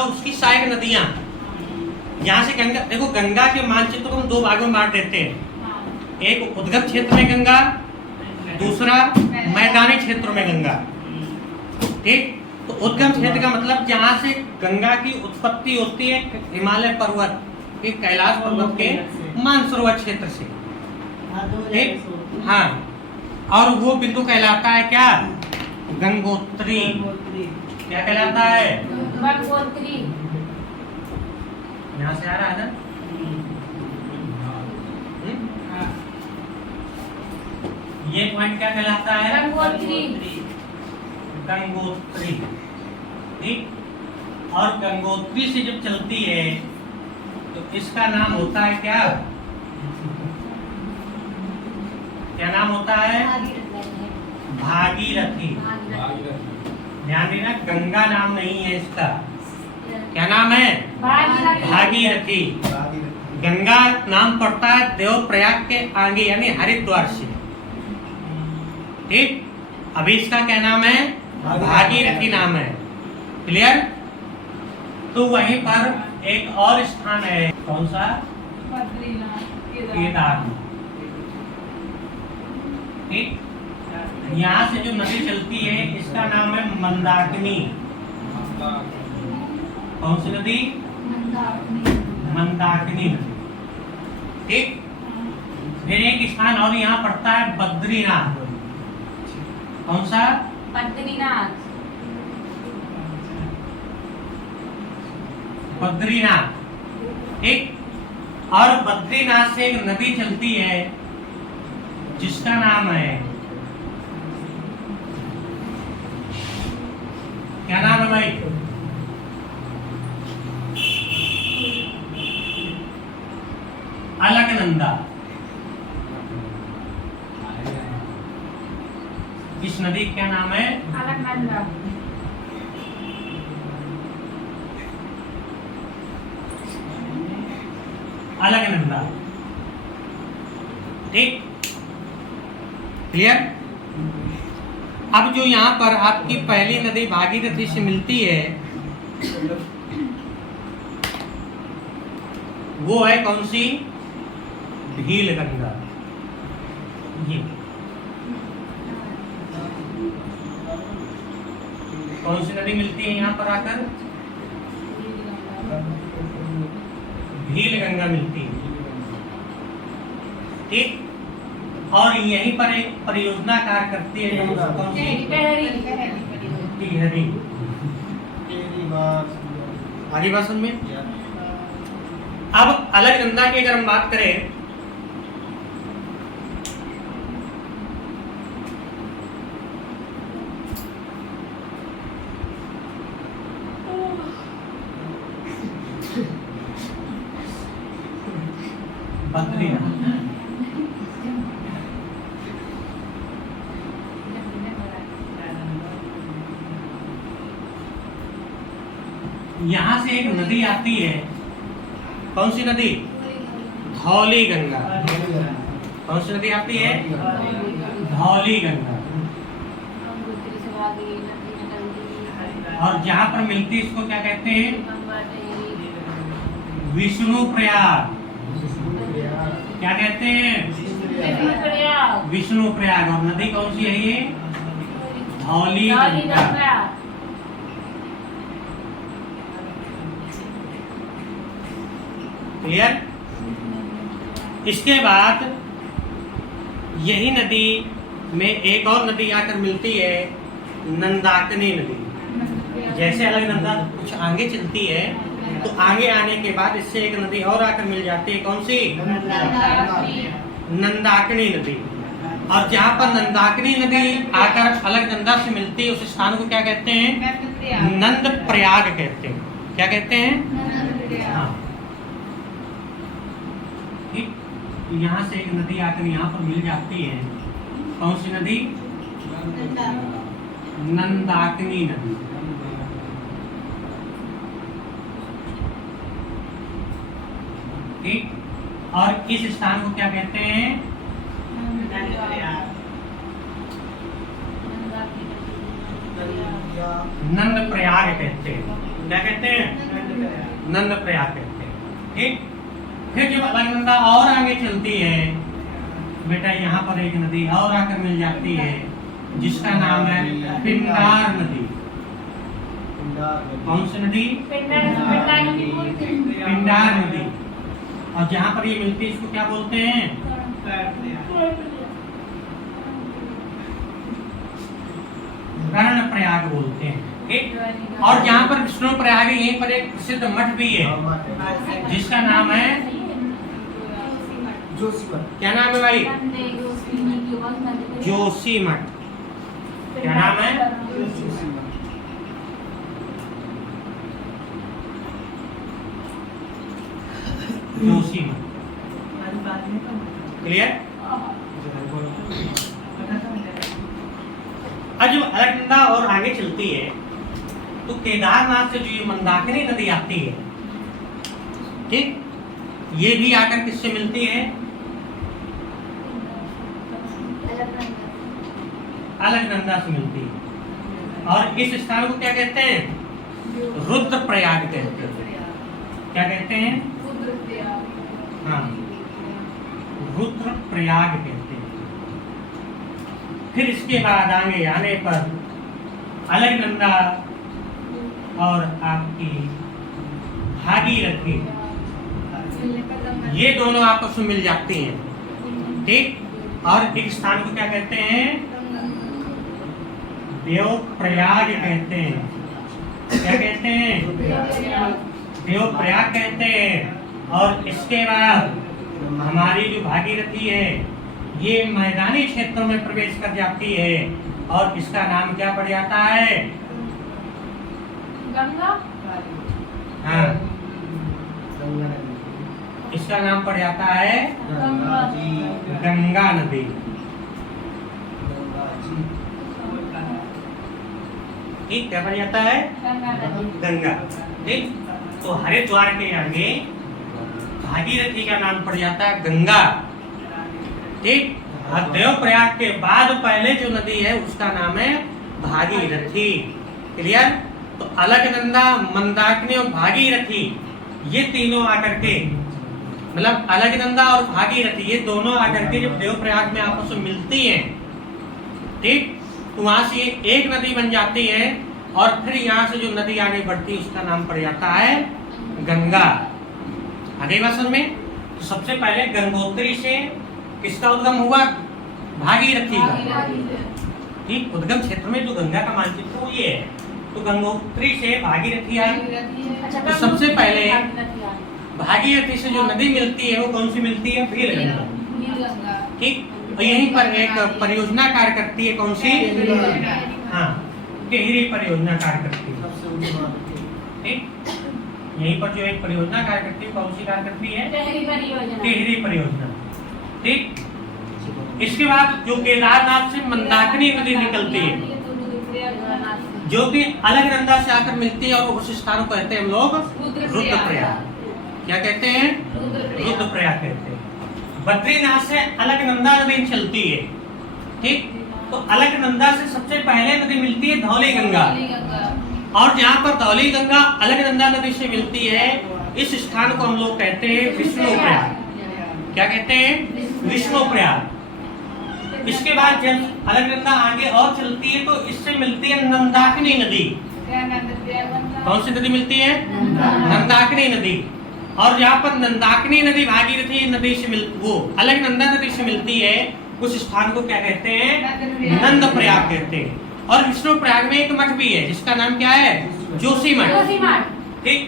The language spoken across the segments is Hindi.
और उसकी सहायक नदियां, यहाँ से गंगा, देखो गंगा के मानचित्र को हम दो भागों में बांट देते हैं, एक उद्गम क्षेत्र में गंगा, दूसरा मैदानी क्षेत्र में गंगा। ठीक, तो उद्गम क्षेत्र का मतलब जहाँ से गंगा की उत्पत्ति होती है हिमालय पर्वत के, कैलाश पर्वत के मानसरोवर क्षेत्र से। ठीक, हाँ, और वो बिंदु कहलाता है क्या? गंगोत्री। क्या कहलाता है? गंगोत्री। यहाँ से आ रहा है ना? ये पॉइंट क्या कहलाता है? गंगोत्री। गंगोत्री। ठीक, और गंगोत्री से जब चलती है तो इसका नाम होता है क्या? क्या नाम होता है? भागीरथी। ध्यान देना, गंगा नाम नहीं है इसका। क्या नाम है? भागीरथी। गंगा नाम पड़ता है देवप्रयाग के आगे यानी हरिद्वार से। ठीक, अभी इसका क्या नाम है? भागीरथी नाम है। क्लियर? तो वहीं पर एक और स्थान है, कौन सा? केदारनाथ। ठीक, यहाँ से जो नदी चलती है इसका नाम है मंदाकिनी। कौन सी नदी? मंदाकिनी नदी। ठीक, फिर एक स्थान और यहाँ पड़ता है बद्रीनाथ। कौन सा? बद्रीनाथ। बद्रीनाथ। ठीक, और बद्रीनाथ से एक नदी चलती है जिसका नाम है, क्या नाम है भाई? अलकनंदा। इस नदी का क्या नाम है? अलकनंदा। अलकनंदा। ठीक, क्लियर? अब जो यहाँ पर आपकी पहली नदी भागीरथी से मिलती है वो है कौन सी? भीलगंगा। ये कौन सी नदी मिलती है यहाँ पर आकर? भीलगंगा मिलती है। ठीक, और यहीं पर एक परियोजना कार्य करती है, कौन सी? टिहरी। आगे बात समझ में? अब अलकनंदा की अगर हम बात करें, बद्रीनाथ। यहाँ से एक नदी आती है, कौन सी नदी? धौली गंगा। कौन सी नदी आती है? धौली गंगा। और जहाँ पर मिलती है इसको क्या कहते हैं? विष्णु प्रयाग। क्या कहते हैं? विष्णु प्रयाग। और नदी कौन सी है ये? धौली गंगा। क्लियर? इसके बाद यही नदी में एक और नदी आकर मिलती है, नंदाकिनी नदी। जैसे अलकनंदा कुछ आगे चलती है तो आगे आने के बाद इससे एक नदी और आकर मिल जाती है, कौन सी? नंदाकिनी नदी। और जहाँ पर नंदाकिनी नदी आकर अलकनंदा से मिलती है उस स्थान को क्या कहते हैं? नंद प्रयाग कहते हैं। क्या कहते हैं? हाँ, ठीक, यहाँ से एक नदी आकर यहाँ पर मिल जाती है, कौन सी नदी? नंदाकिनी नदी। ठीक, और इस स्थान को क्या कहते हैं? नंद प्रयाग कहते हैं। क्या कहते हैं? नंद प्रयाग कहते हैं। ठीक, फिर जब अलकनंदा और आगे चलती है बेटा, यहाँ पर एक नदी और आकर मिल जाती है जिसका नाम है पिंडार नदी। कौन सी नदी? पिंडार नदी। और जहाँ पर ये मिलती है इसको क्या बोलते हैं? कर्णप्रयाग बोलते हैं। ठीक, और जहाँ पर विष्णु प्रयाग है यहीं पर एक प्रसिद्ध मठ भी है जिसका नाम है, क्या नाम है भाई? जोशी मठ। क्या नाम है? जोशी मठ। क्लियर? आज जब अलकनंदा और आगे चलती है तो केदारनाथ से जो ये मंदाकिनी नदी आती है, ठीक, ये भी आकर किससे मिलती है? अलकनंदा से मिलती है। और इस स्थान को क्या कहते हैं? रुद्रप्रयाग कहते हैं। क्या कहते हैं? हाँ, रुद्रप्रयाग कहते हैं। फिर इसके बाद आगे आने पर अलकनंदा और आपकी भागीरथी, ये दोनों आपस में मिल जाती हैं। ठीक, और एक स्थान को क्या कहते हैं? देवप्रयाग कहते हैं। क्या कहते हैं? देवप्रयाग कहते हैं। और इसके बाद हमारी जो भागीरथी है ये मैदानी क्षेत्रों में प्रवेश कर जाती है और इसका नाम क्या पड़ जाता है? गंगा। हाँ, इसका नाम पड़ जाता है गंगा नदी। ठीक, क्या पड़ जाता है? गंगा। ठीक, तो हरिद्वार के आगे भागीरथी का नाम पड़ जाता है गंगा। ठीक, और देवप्रयाग के बाद पहले जो नदी है उसका नाम है भागीरथी। क्लियर? तो अलकनंदा, मंदाकिनी और भागीरथी ये तीनों आकर के, मतलब अलकनंदा और भागीरथी ये दोनों आकर के जब देवप्रयाग में आपस में मिलती हैं, ठीक, तो वहां से एक नदी बन जाती है और फिर यहाँ से जो नदी आगे बढ़ती है उसका नाम पड़ जाता है गंगा। आगे बात समझ में? तो सबसे पहले गंगोत्री से किसका उद्गम हुआ? भागीरथी का। ठीक, उद्गम क्षेत्र में जो गंगा का मानचित्र वो ये है, तो गंगोत्री से भागीरथी आई। तो सबसे पहले भागीरथी से जो नदी मिलती है वो कौन सी मिलती है? भीलगंगा। ठीक, और यहीं पर एक परियोजना कार्य करती है। कौन सी? हाँ, टिहरी परियोजना कार्य करती है। ठीक, यहीं पर जो एक परियोजना कार्य करती है, कौन सी कार्य करती है? टिहरी परियोजना। ठीक, इसके बाद जो केदारनाथ से मंदाकिनी नदी निकलती है जो कि अलकनंदा से आकर मिलती है और उस स्थान को कहते हैं हम लोग रुद्रप्रयाग। क्या कहते हैं? रुद्रप्रयाग कहते हैं। बद्रीनाथ से अलकनंदा नदी चलती है। ठीक, तो अलकनंदा से सबसे पहले नदी मिलती है धौली गंगा। और जहाँ पर धौली गंगा अलकनंदा नदी से मिलती है इस स्थान को हम लोग कहते हैं विष्णुप्रयाग। क्या कहते हैं? विष्णुप्रयाग। इसके बाद जब अलकनंदा आगे और चलती है तो इससे मिलती है नंदाकिनी नदी। कौन सी नदी मिलती है? नंदाकिनी नदी। और जहाँ पर नंदाकिनी नदी भागीरथी नदी से वो अलकनंदा नदी से मिलती है उस स्थान को क्या कहते हैं? नंद प्रयाग कहते हैं। और विष्णुप्रयाग में एक मठ भी है जिसका नाम क्या है? जोशी मठ। ठीक,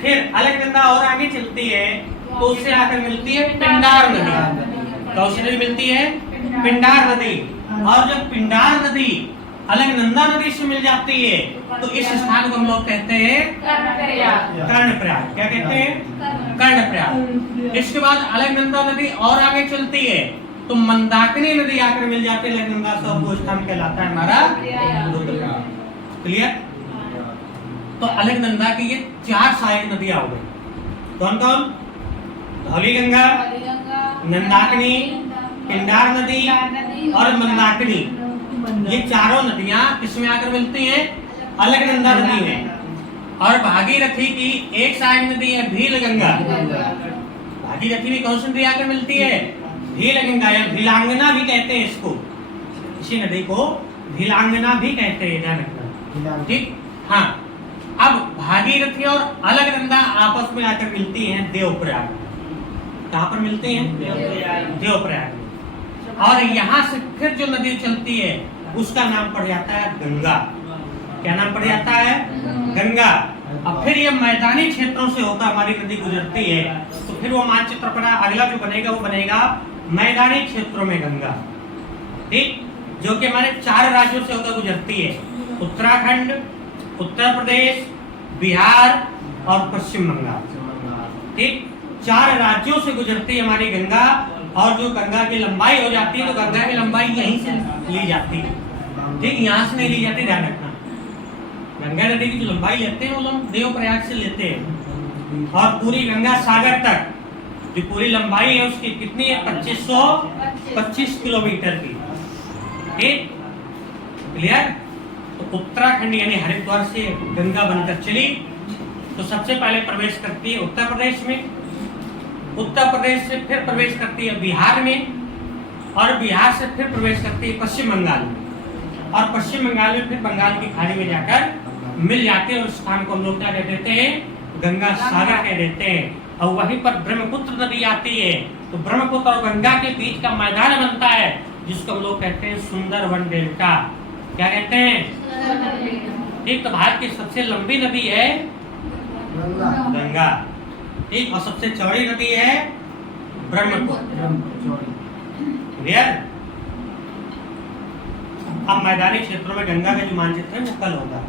फिर अलकनंदा और आगे चलती है तो उससे आकर मिलती है पिंडार नदी। कौन सी नदी मिलती है? पिंडार नदी। और जब पिंडार नदी अलकनंदा नदी से मिल जाती है तो इस स्थान को हम लोग कहते हैं कर्णप्रयाग। क्या कहते हैं? कर्णप्रयाग। इसके बाद अलकनंदा नदी और आगे चलती है तो मंदाकिनी नदी आकर मिल जाती है अलकनंदा से और वो स्थान कहलाता है हमारा रुद्रप्रयाग। क्लियर? तो अलकनंदा की ये 4 सहायक नदियां हो गई। कौन कौन? धौली गंगा, नंदाकिनी, पिंडार नदी और मंदाकिनी। ये चारों नदियां किसमें आकर मिलती हैं? अलकनंदा नदी में। और भागीरथी की एक सहायक नदी है भील गंगा। भागीरथी भी कौन सी नदी आकर मिलती है? भील गंगा या भीलांगना भी कहते हैं इसको, इसी नदी को भीलांगना भी कहते हैं, ध्यान रखना। ठीक, हाँ। अब भागीरथी और अलकनंदा आपस में आकर मिलती हैं देवप्रयाग। कहाँ पर मिलती हैं? देवप्रयाग में। और यहाँ से फिर जो नदी चलती है उसका नाम पड़ जाता है गंगा। क्या नाम पड़ जाता है? गंगा। अब फिर ये मैदानी क्षेत्रों से होकर हमारी नदी गुजरती है, तो फिर वो मानचित्र पर अगला जो बनेगा वो बनेगा मैदानी क्षेत्रों में गंगा। ठीक, जो कि हमारे 4 राज्यों से होकर गुजरती है, उत्तराखंड, उत्तर प्रदेश, बिहार और पश्चिम बंगाल। ठीक, 4 राज्यों से गुजरती है हमारी गंगा। और जो गंगा की लंबाई हो जाती है, तो गंगा की लंबाई यहीं से ली जाती है। ठीक, यहाँ से नहीं ली जाती, ध्यान रखना। गंगा नदी की जो लंबाई लेते हैं वो लोग देवप्रयाग से लेते हैं, और पूरी गंगा सागर तक जो पूरी लंबाई है उसकी कितनी है? 2525 किलोमीटर की। ठीक, क्लियर? तो उत्तराखंड यानी हरिद्वार से गंगा बनकर चली, तो सबसे पहले प्रवेश करती है उत्तर प्रदेश में, उत्तर प्रदेश से फिर प्रवेश करती है बिहार में, और बिहार से फिर प्रवेश करती है पश्चिम बंगाल में, और पश्चिम बंगाल में फिर बंगाल की खाड़ी में जाकर मिल जाते हैं। उस स्थान को हम लोग क्या कह देते हैं? गंगा सागर कह देते हैं। और वहीं पर ब्रह्मपुत्र नदी आती है, तो ब्रह्मपुत्र और गंगा के बीच का मैदान बनता है, जिसको हम लोग कहते हैं सुंदरवन डेल्टा। क्या कहते हैं? ठीक, तो भारत की सबसे लंबी नदी है गंगा। ठीक, और सबसे चौड़ी नदी है ब्रह्मपुत्र। क्लियर? अब मैदानी क्षेत्रों में गंगा का जो मानचित्र है वो कल होगा।